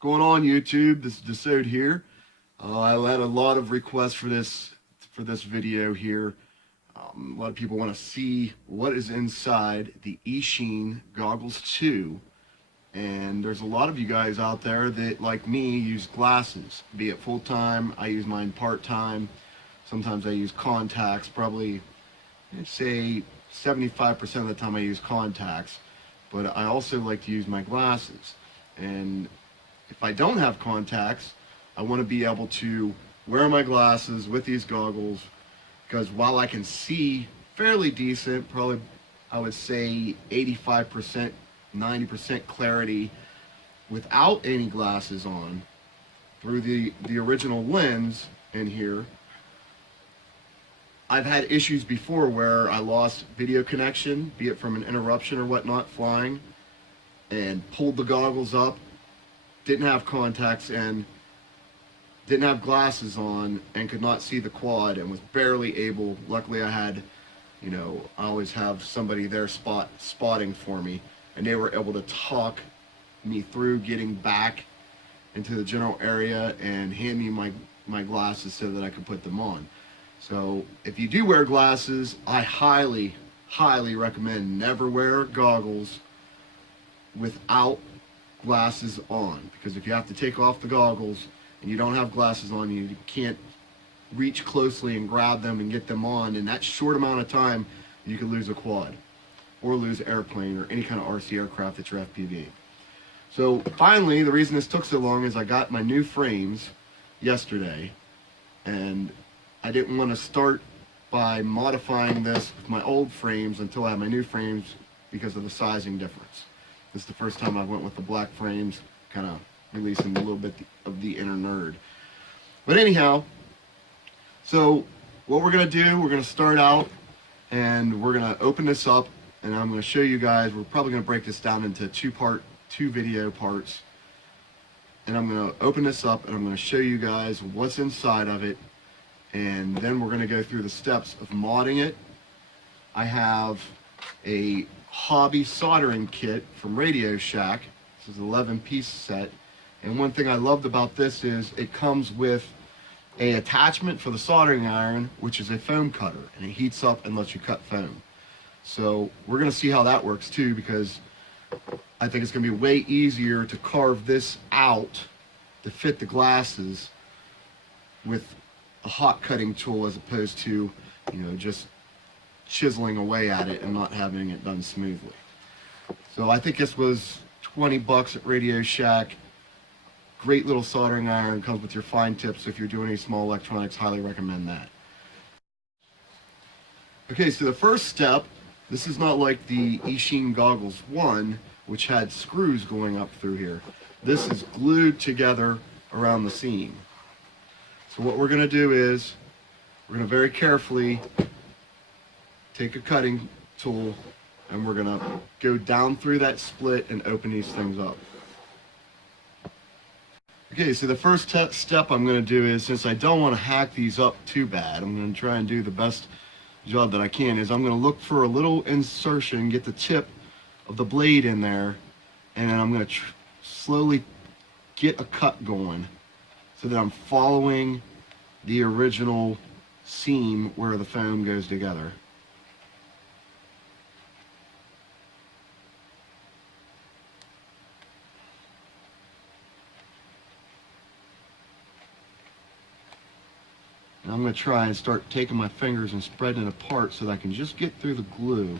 Going on YouTube? This is Desode here. I had a lot of requests for this video here. A lot of people want to see what is inside the Eachine Goggles 2, and there's a lot of you guys out there that, like me, use glasses. Be it full time, I use mine part time. Sometimes I use contacts. Probably, I'd say 75% of the time I use contacts, but I also like to use my glasses. And if I don't have contacts, I want to be able to wear my glasses with these goggles, because while I can see fairly decent, probably I would say 85%, 90% clarity without any glasses on through the original lens in here, I've had issues before where I lost video connection, be it from an interruption or whatnot flying, and pulled the goggles up, didn't have contacts in, didn't have glasses on, and could not see the quad, and was barely able. Luckily I had, I always have somebody there spotting for me, and they were able to talk me through getting back into the general area and hand me my glasses so that I could put them on. So if you do wear glasses, I highly recommend never wear goggles without glasses on, because if you have to take off the goggles and you don't have glasses on, you can't reach closely and grab them and get them on. In that short amount of time, you could lose a quad or lose an airplane or any kind of RC aircraft that's your FPV. So finally, the reason this took so long is I got my new frames yesterday, and I didn't want to start by modifying this with my old frames until I had my new frames because of the sizing difference. This is the first time I went with the black frames, kind of releasing a little bit of the inner nerd. But anyhow, so what we're going to do, we're going to start out and we're going to open this up, and I'm going to show you guys. We're probably going to break this down into two video parts, and I'm going to open this up and I'm going to show you guys what's inside of it, and then we're going to go through the steps of modding it. I have a hobby soldering kit from Radio Shack. This is an 11-piece set, and one thing I loved about this is it comes with a attachment for the soldering iron, which is a foam cutter, and it heats up and lets you cut foam. So we're going to see how that works too, because I think it's going to be way easier to carve this out to fit the glasses with a hot cutting tool as opposed to, just chiseling away at it and not having it done smoothly. So I think this was 20 bucks at Radio Shack. Great little soldering iron, comes with your fine tips. So if you're doing any small electronics, highly recommend that. Okay, so the first step, this is not like the Eachine Goggles 1, which had screws going up through here. This is glued together around the seam. So what we're going to do is, we're going to very carefully take a cutting tool, and we're going to go down through that split and open these things up. Okay, so the first step I'm going to do is, since I don't want to hack these up too bad, I'm going to try and do the best job that I can, is I'm going to look for a little insertion, get the tip of the blade in there, and then I'm going to slowly get a cut going so that I'm following the original seam where the foam goes together. And I'm going to try and start taking my fingers and spreading it apart so that I can just get through the glue.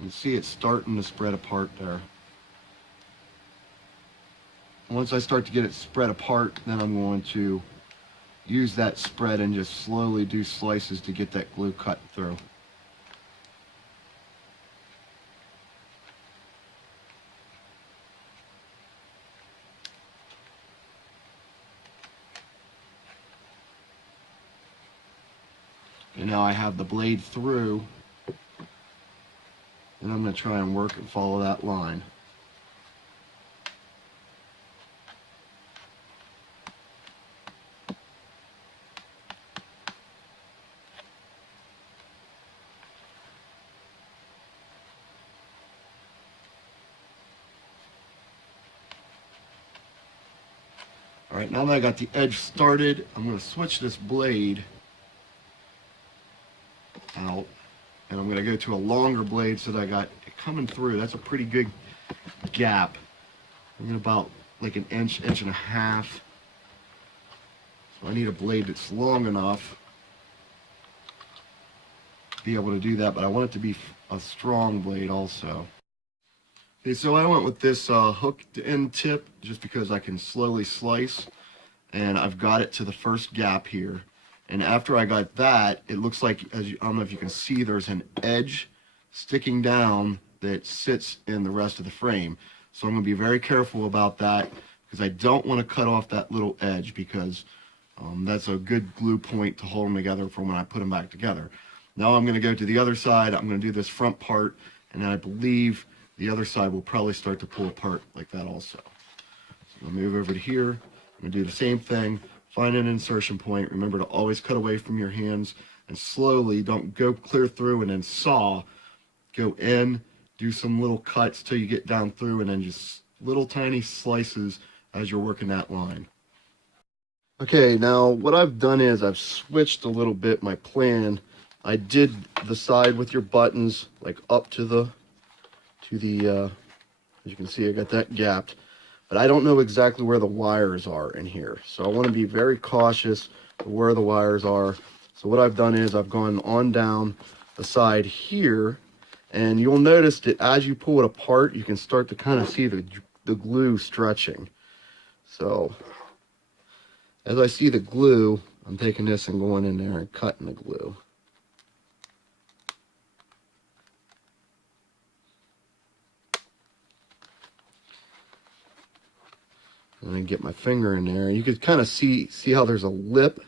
You can see it starting to spread apart there. Once I start to get it spread apart, then I'm going to use that spread and just slowly do slices to get that glue cut through. And now I have the blade through, and I'm going to try and work and follow that line. All right, now that I got the edge started, I'm going to switch this blade out, and I'm going to go to a longer blade so that I got it coming through. That's a pretty good gap. I'm at about like an inch, inch and a half. So I need a blade that's long enough to be able to do that, but I want it to be a strong blade also. Okay, so I went with this hooked end tip just because I can slowly slice, and I've got it to the first gap here. And after I got that, it looks like, I don't know if you can see, there's an edge sticking down that sits in the rest of the frame. So I'm going to be very careful about that because I don't want to cut off that little edge, because that's a good glue point to hold them together for when I put them back together. Now I'm going to go to the other side. I'm going to do this front part, and then I believe the other side will probably start to pull apart like that also. So I'll move over to here. I'm going to do the same thing. Find an insertion point. Remember to always cut away from your hands, and slowly, don't go clear through and then saw. Go in, do some little cuts till you get down through, and then just little tiny slices as you're working that line. Okay, now what I've done is I've switched a little bit my plan. I did the side with your buttons like up to the as you can see, I got that gapped, but I don't know exactly where the wires are in here, so I want to be very cautious of where the wires are. So what I've done is I've gone on down the side here, and you'll notice that as you pull it apart, you can start to kind of see the glue stretching. So as I see the glue, I'm taking this and going in there and cutting the glue. And then get my finger in there. You could kind of see how there's a lip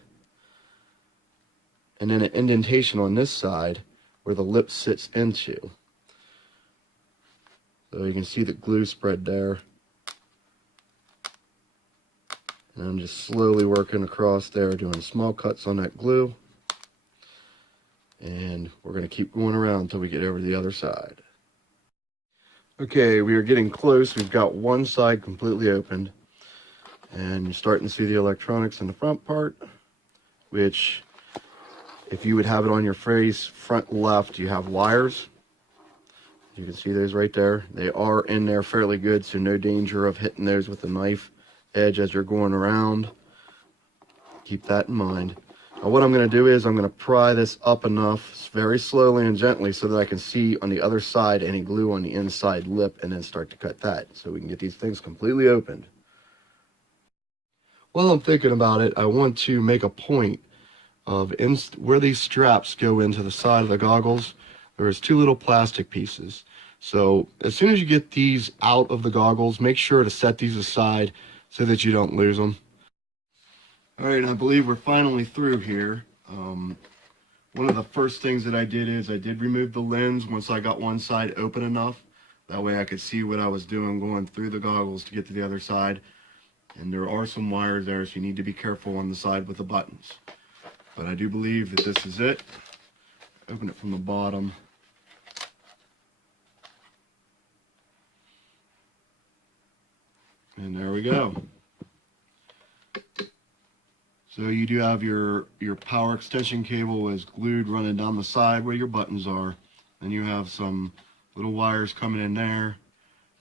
and then an indentation on this side where the lip sits into. So you can see the glue spread there. And I'm just slowly working across there, doing small cuts on that glue. And we're going to keep going around until we get over to the other side. Okay, we are getting close. We've got one side completely opened. And you're starting to see the electronics in the front part, which, if you would have it on your face, front left, you have wires. You can see those right there. They are in there fairly good, so no danger of hitting those with a knife edge as you're going around. Keep that in mind. Now what I'm going to do is I'm going to pry this up enough, very slowly and gently, so that I can see on the other side any glue on the inside lip, and then start to cut that so we can get these things completely opened. While I'm thinking about it, I want to make a point of where these straps go into the side of the goggles. There's two little plastic pieces. So as soon as you get these out of the goggles, make sure to set these aside so that you don't lose them. All right, I believe we're finally through here. One of the first things that I did is I did remove the lens once I got one side open enough. That way I could see what I was doing going through the goggles to get to the other side. And there are some wires there, so you need to be careful on the side with the buttons. But I do believe that this is it. Open it from the bottom. And there we go. So you do have your power extension cable is glued running down the side where your buttons are. Then you have some little wires coming in there.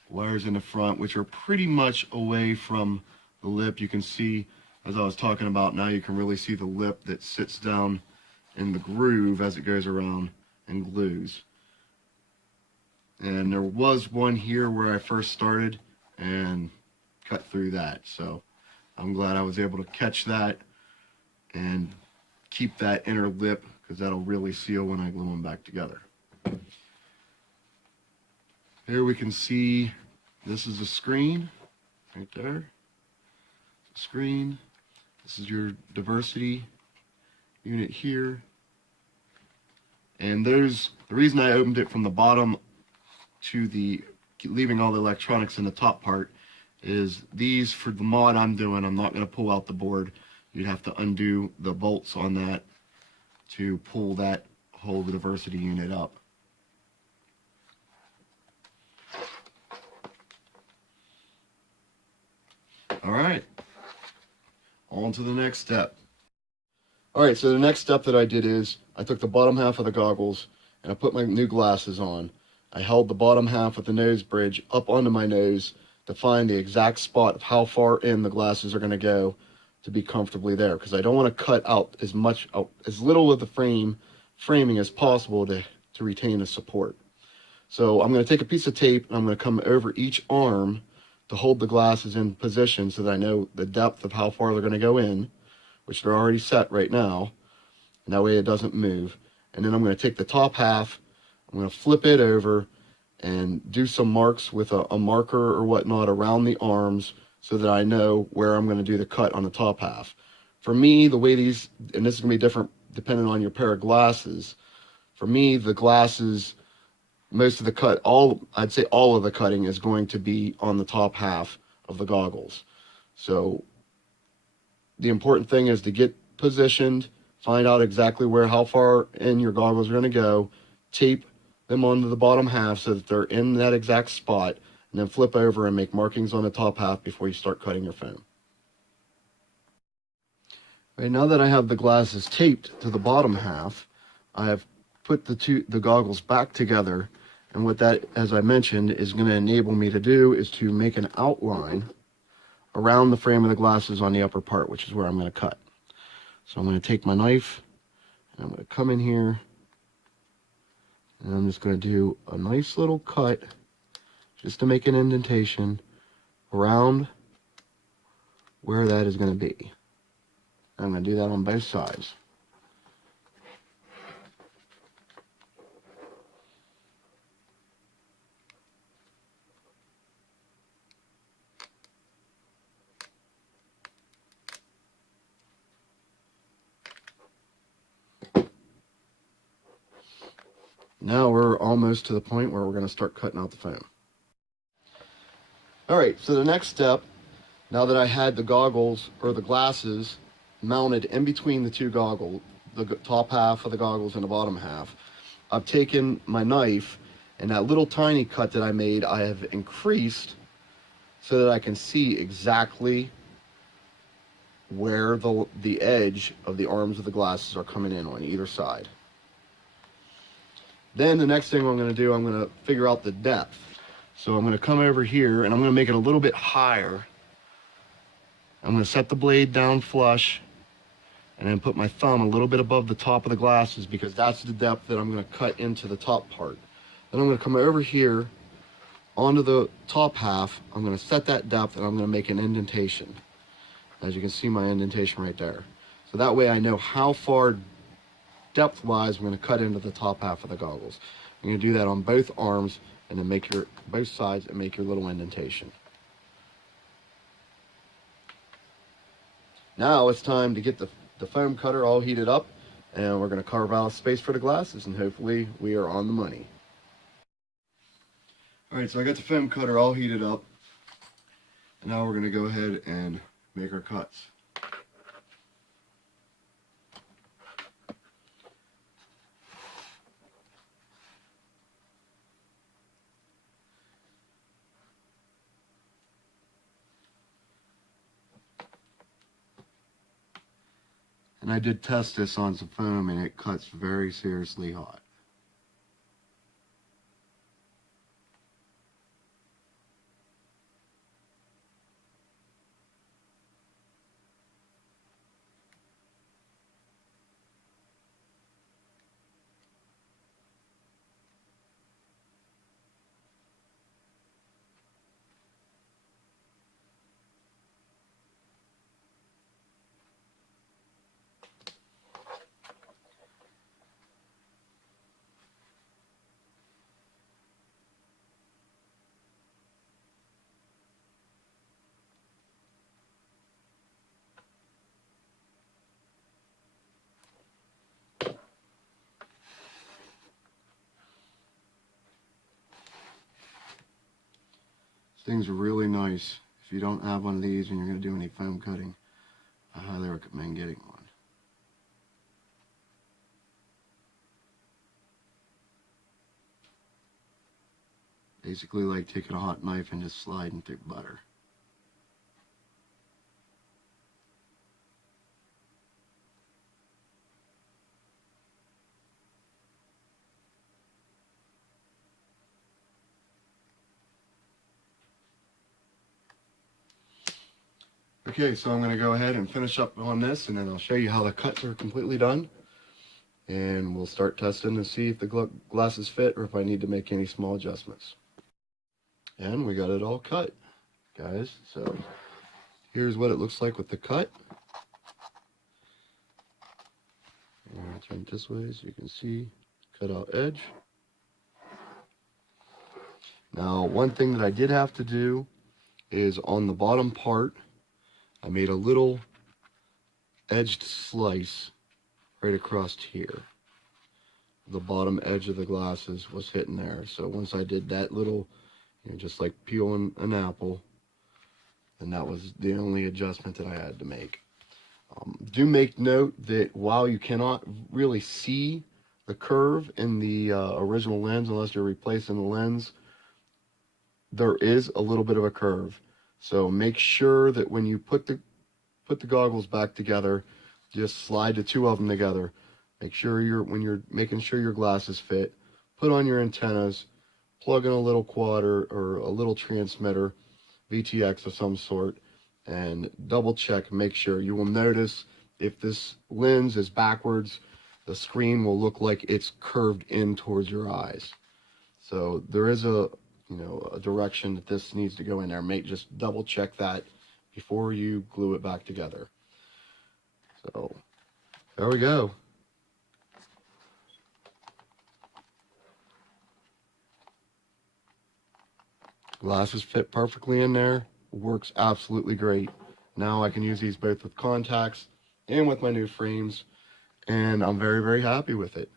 Wires in the front, which are pretty much away from the lip. You can see, as I was talking about, now you can really see the lip that sits down in the groove as it goes around and glues. And there was one here where I first started and cut through that. So I'm glad I was able to catch that and keep that inner lip, because that'll really seal when I glue them back together. Here we can see this is the screen right there. Screen. This is your diversity unit here. And there's the reason I opened it from the bottom to leaving all the electronics in the top part is these, for the mod I'm doing, I'm not going to pull out the board. You'd have to undo the bolts on that to pull that whole diversity unit up. All right. On to the next step. Alright, so the next step that I did is I took the bottom half of the goggles and I put my new glasses on. I held the bottom half with the nose bridge up onto my nose to find the exact spot of how far in the glasses are going to go to be comfortably there, because I don't want to cut out as little of the framing as possible to retain the support. So I'm going to take a piece of tape and I'm going to come over each arm to hold the glasses in position so that I know the depth of how far they're going to go in, which they're already set right now, and that way it doesn't move. And then I'm going to take the top half, I'm going to flip it over and do some marks with a marker or whatnot around the arms so that I know where I'm going to do the cut on the top half. For me, the way these, and this is going to be different depending on your pair of glasses, for me, the glasses, most of the cut, I'd say all of the cutting is going to be on the top half of the goggles. So the important thing is to get positioned, find out exactly how far in your goggles are going to go, tape them onto the bottom half so that they're in that exact spot, and then flip over and make markings on the top half before you start cutting your foam. Right, now that I have the glasses taped to the bottom half, I have put the goggles back together, and what that, as I mentioned, is going to enable me to do is to make an outline around the frame of the glasses on the upper part, which is where I'm going to cut. So I'm going to take my knife and I'm going to come in here and I'm just going to do a nice little cut just to make an indentation around where that is going to be. I'm going to do that on both sides. Now we're almost to the point where we're going to start cutting out the foam. Alright, so the next step, now that I had the goggles or the glasses mounted in between the two goggles, the top half of the goggles and the bottom half, I've taken my knife and that little tiny cut that I made, I have increased so that I can see exactly where the edge of the arms of the glasses are coming in on either side. Then the next thing I'm going to do, I'm going to figure out the depth. So I'm going to come over here and I'm going to make it a little bit higher. I'm going to set the blade down flush and then put my thumb a little bit above the top of the glasses because that's the depth that I'm going to cut into the top part. Then I'm going to come over here onto the top half. I'm going to set that depth and I'm going to make an indentation. As you can see, my indentation right there. So that way I know how far depth-wise I'm going to cut into the top half of the goggles. I'm going to do that on both arms and then make both sides and make your little indentation. Now it's time to get the foam cutter all heated up, and we're going to carve out space for the glasses, and hopefully we are on the money. Alright, so I got the foam cutter all heated up, and now we're going to go ahead and make our cuts. And I did test this on some foam and it cuts very seriously hot. Things are really nice. If you don't have one of these and you're going to do any foam cutting, I highly recommend getting one. Basically like taking a hot knife and just sliding through butter. Okay, so I'm going to go ahead and finish up on this, and then I'll show you how the cuts are completely done. And we'll start testing to see if the glasses fit or if I need to make any small adjustments. And we got it all cut, guys. So here's what it looks like with the cut. And turn it this way so you can see cut out edge. Now, one thing that I did have to do is on the bottom part, I made a little edged slice right across here. The bottom edge of the glasses was hitting there. So once I did that little, just like peeling an apple, and that was the only adjustment that I had to make. Do make note that while you cannot really see the curve in the original lens unless you're replacing the lens, there is a little bit of a curve. So make sure that when you put the goggles back together, just slide the two of them together. Make sure when you're making sure your glasses fit, put on your antennas, plug in a little quad or a little transmitter, VTX of some sort, and double check, make sure. You will notice if this lens is backwards, the screen will look like it's curved in towards your eyes. So there is a direction that this needs to go in there. Just double check that before you glue it back together. So there we go. Glasses fit perfectly in there. Works absolutely great. Now I can use these both with contacts and with my new frames, and I'm very, very happy with it.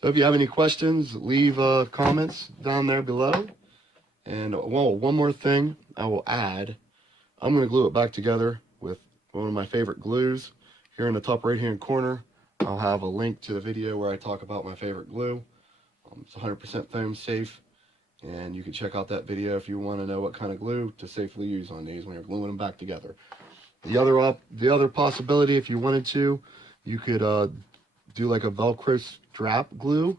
So if you have any questions, leave comments down there below. And well, one more thing I will add. I'm going to glue it back together with one of my favorite glues. Here in the top right hand corner, I'll have a link to the video where I talk about my favorite glue. It's 100% foam safe, and you can check out that video if you want to know what kind of glue to safely use on these when you're gluing them back together. The other possibility, if you wanted to, you could do like a Velcro strap glue.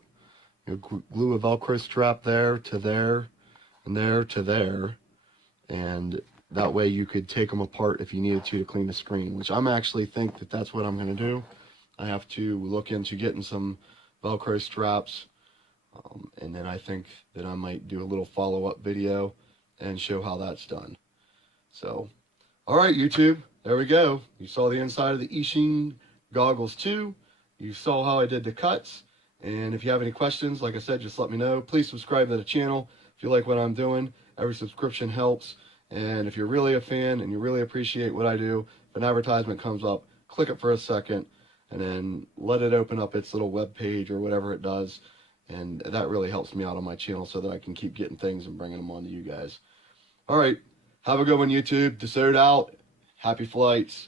Glue a Velcro strap there to there, and there to there, and that way you could take them apart if you needed to clean the screen, which I'm actually think that that's what I'm going to do. I have to look into getting some Velcro straps, and then I think that I might do a little follow-up video and show how that's done. So, all right, YouTube, there we go. You saw the inside of the Eachine goggles 2. You saw how I did the cuts. And if you have any questions, like I said, just let me know. Please subscribe to the channel if you like what I'm doing. Every subscription helps. And if you're really a fan and you really appreciate what I do, if an advertisement comes up, click it for a second and then let it open up its little web page or whatever it does. And that really helps me out on my channel so that I can keep getting things and bringing them on to you guys. All right. Have a good one, YouTube. Dessert out. Happy flights.